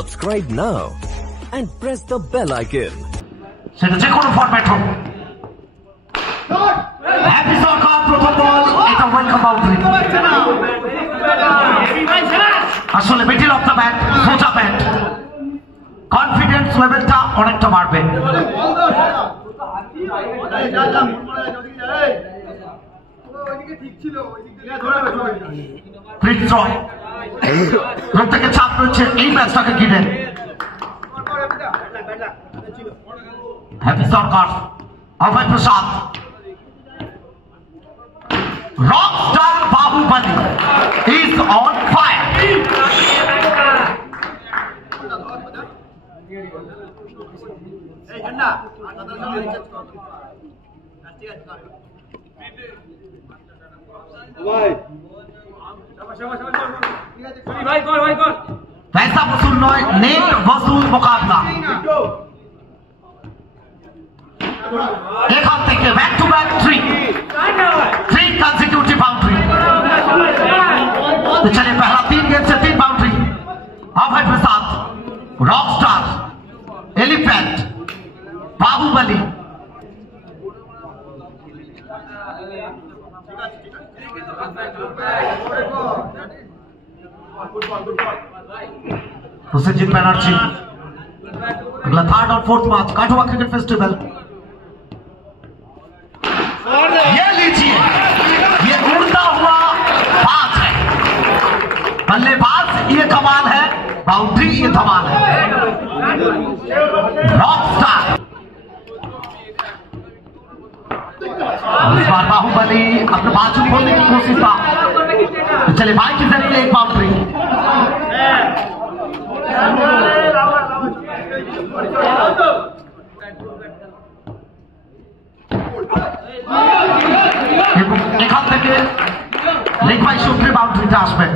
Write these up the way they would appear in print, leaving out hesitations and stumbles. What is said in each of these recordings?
Subscribe now and press the bell icon. সেটা যে কোনো ফরম্যাট হোক। হ্যাপি সরকার প্রথম বল, এটা ওয়েলকাম বাউন্ডারি। আসলে মিডল অফ দ্য ব্যাট, সোজা ব্যাট, কনফিডেন্স লেভেলটা অনেকটা বাড়বে। প্রত্যেকে চাপ রয়েছে এই ম্যাচটাকে ঘিরে। Happy Sarkar, Abhay Prasad, Rockstar Baahubali is on fire. पैसा वसूल नয়, नेट वसूल मुकाबला। एखान থেকে back to back three consecutive boundary. तो चलिए पहला 3 गेम से 3 boundary. Abhay Prasad, rockstar, elephant, Baahubali. Sujit Banerjee, अगला 3rd और 4th मैच काठवा क्रिकेट फेस्टिवल। ये लीजिए, ये उड़ता हुआ बाज है। बल्लेबाज ये कमाल है, बाउंड्री ये धमाल है। रॉकस्टार, इस बार बाहुबली अपने बाजू खोलने की कोशिश था। तो चले भाई के जरिए एक बाउंड्री। এখান থেকে লেগ বাই সূত্রে বাউন্ডারিতে আসবে।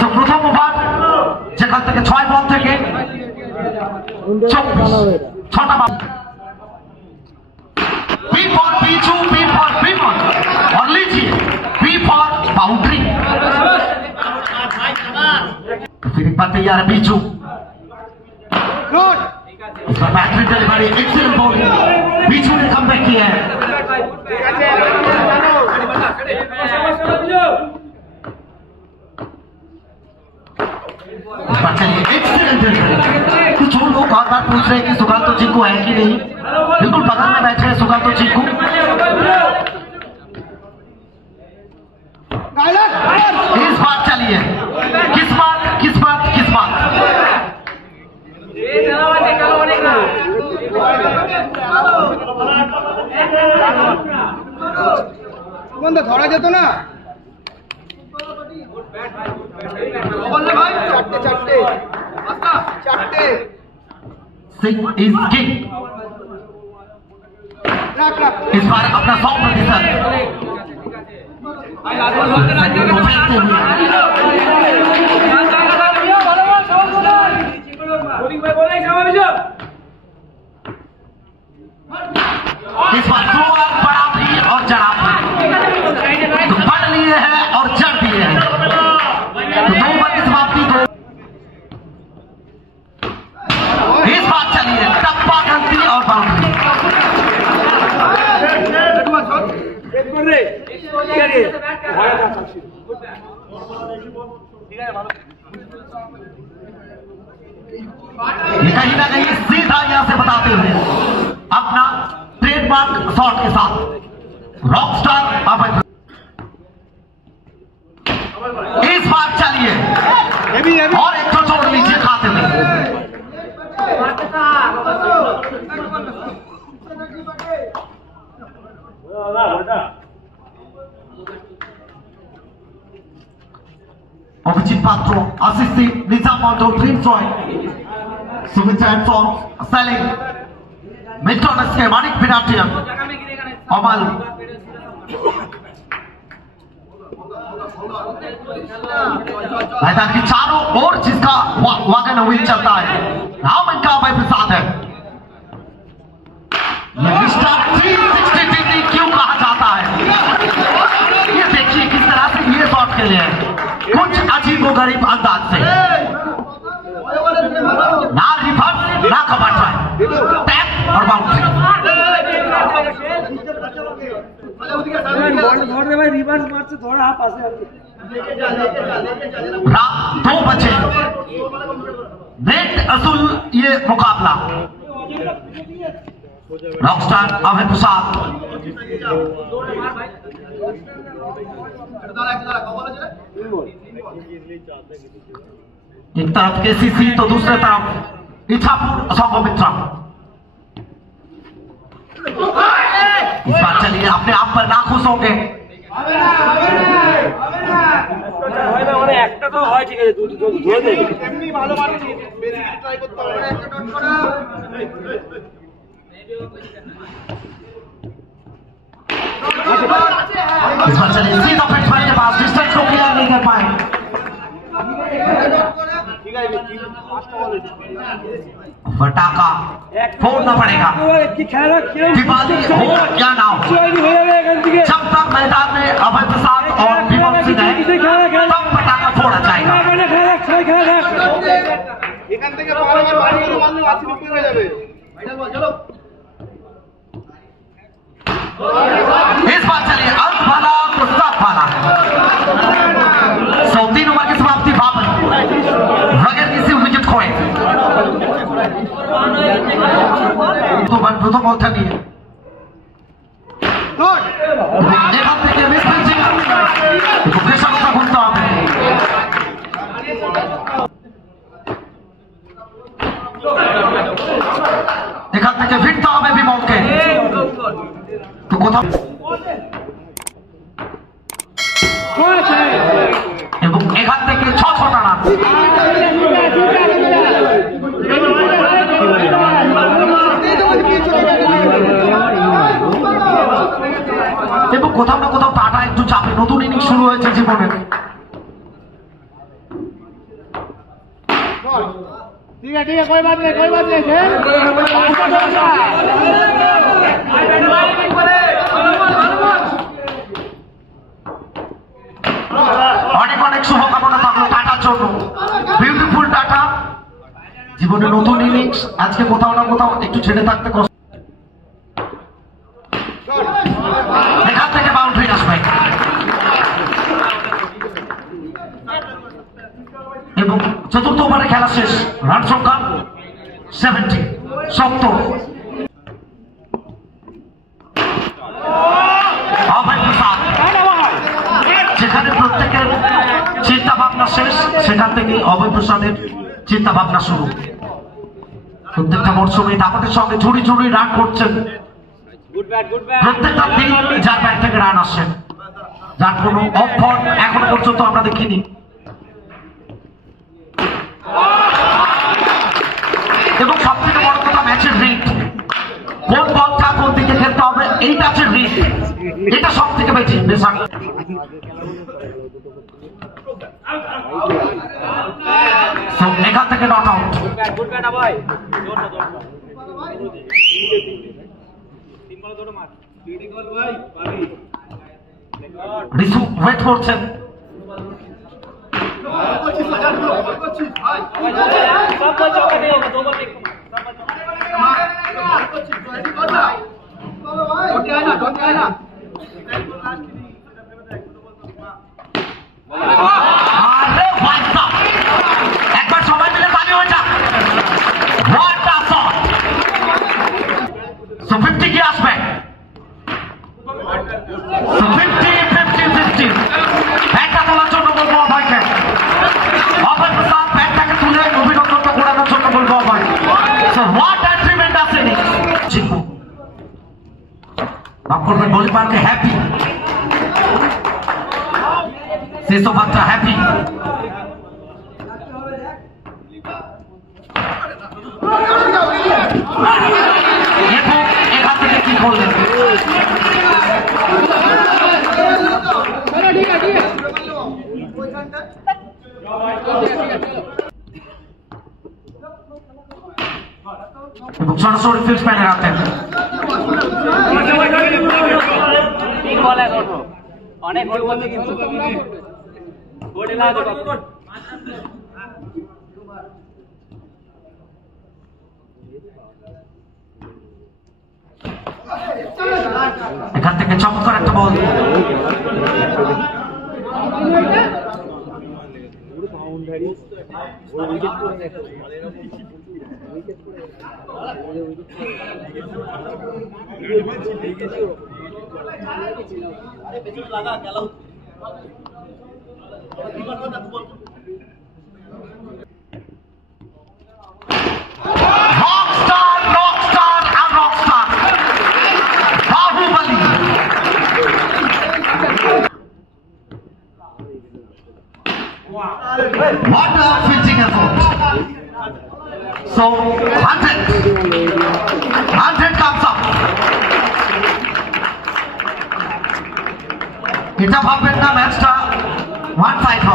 তো প্রথম ওভার যেখান থেকে 6 বল থেকে 6টা बी फॉर बीचू, बी फॉर बीमन, और लीजिए बी फॉर बाउंड्री। तो फिर एक बार तैयार है बीचू। उसका बैटरी डिलीवरी एक्सीलेंट बॉल, बीचू ने कमबैक किया है। चलिए एक्सीलेंट डिलीवरी। कुछ लोग बार-बार पूछ रहे हैं कि सुगातो चिक्कू है कि नहीं। बिल्कुल बगल में बैठे हैं सुगातो चिक्कू। इस बात चलिए किस्मत किस्मत किस्मत। বন্ধ ধরা যেত না। চারটে सिंह इज किंग। इस बार अपना 100% इस बार 2 बड़ा भी और जड़ा भी बढ़ लिए हैं और जड़ दिए हैं। तो 2 ओवर की समाप्ति को इस बार चलिए टप्पा गलती और बाउंड्री। कहीं ना कहीं सीधा यहां से बताते हुए अपना ट्रेडमार्क शॉट के साथ रॉकस्टार अभय। इस बार चलिए और एक तो जोड़ लीजिए खाते में। Abhijit Patra, Ashish Singh, Nizam Mandal, dream joy, Sumit and सेलिंग, मिल्टन एसके, मानिक विराटियन, अमल। मैदान के चारों ओर जिसका वागन व्हील चलता है नाम इनका अभय प्रसाद है। मिस्टर 360 क्यों कहा जाता है, ये देखिए किस तरह से ये शॉट खेले हैं, कुछ अजीबोगरीब अंदाज से। रात 2 बजे नेट असूल ये मुकाबला रॉकस्टार अभय प्रसाद एक तरफ केसीसी तो दूसरे तरफ इच्छापुर संघमित्रा। इस बार चलिए अपने आप पर नाखुश होंगे। একটা তো হয় ঠিক আছে ধরে দেবে এমনি ভালো মানুষ বেশি ট্রাই করতে হবে না একটা ডট করা इस बार चलिए सीधा बैट्समैन के पास डिस्टेंस को क्लियर नहीं कर पाए। फटाका फोड़ना पड़ेगा दिवाली हो या ना हो। जब तक मैदान में अभय प्रसाद और विमल सिंह है तब फटाका फोड़ा जाएगा। এখান থেকে বারবার বাড়ি করে মারলে 80 নিচে হয়ে যাবে। চলো इस बार चलिए अंत वाला पुस्तक वाला 103 ओवर की समाप्ति 52 बगैर किसी विकेट खोए तो प्रथम অর্থ নিয়ে এখান থেকে মিস ফিল্ডিং পেশাগত করতে হবে। এখান থেকে ফিরতে হবে বিমলকে তো কোথাও এবং এখান থেকে 6 রান এবং কোথাও না কোথাও পাটা একটু চাপে নতুন ইনিংস শুরু হয়েছে জীবনে। ठीक है कोई बात नहीं অনেক অনেক শুভকামনা থাকলো টাটার জন্য। বিউটিফুল টাটা জীবনে নতুন ইনিংস আজকে কোথাও না কোথাও একটু ছেড়ে থাকতে কষ্ট। এখান থেকে বাউন্ডারি আসবে এবং চতুর্থ ওভারে খেলা শেষ। রান সংখ্যা 70 অভয় প্রসাদ যেখানে প্রত্যেকের চিন্তা ভাবনা শেষ সেখান থেকে অভয় প্রসাদের চিন্তা ভাবনা শুরু। প্রত্যেকটা মরশুমে দাপটের সঙ্গে ঝুড়ি ঝুড়ি রান করছেন। প্রত্যেকটা দিন যার ব্যাট থেকে রান আসছেন যার কোনো অফ এখনো পর্যন্ত আমরা দেখিনি। এবং সব থেকে বড় কথা ম্যাচের রিড কোন বলটা কোন দিকে খেলতে হবে এইটা হচ্ছে রিড এটা সব থেকে বেশি এখান থেকে নট আউট। রিসু ওয়েট করছেন একবার সবাই মিলে তালি হয়ে যাক। 50 কি আসবে 50-50-50 ব্যাটটা তোলার জন্য বলবো অভয়কে। অভয় প্রসাদ ব্যাটটাকে তুলে অভিনন্দন করানোর জন্য বলবো অভয়। হোয়াট আ ট্রিমেন্ডাস ইনিংস জিতবো মাফ করবেন বলি পার্কে হ্যাপি শেষ ওভারটা হ্যাপি। এখান থেকে কি করলেন এবং সরাসরি ফিক্স প্যানে রাখতেন। অনেক বড় বলতে কিন্তু এখান থেকে চমৎকার একটা বল What a pitching effort. So 100 comes up. এটা ভাববেন না ম্যাচটা ওয়ান সাইড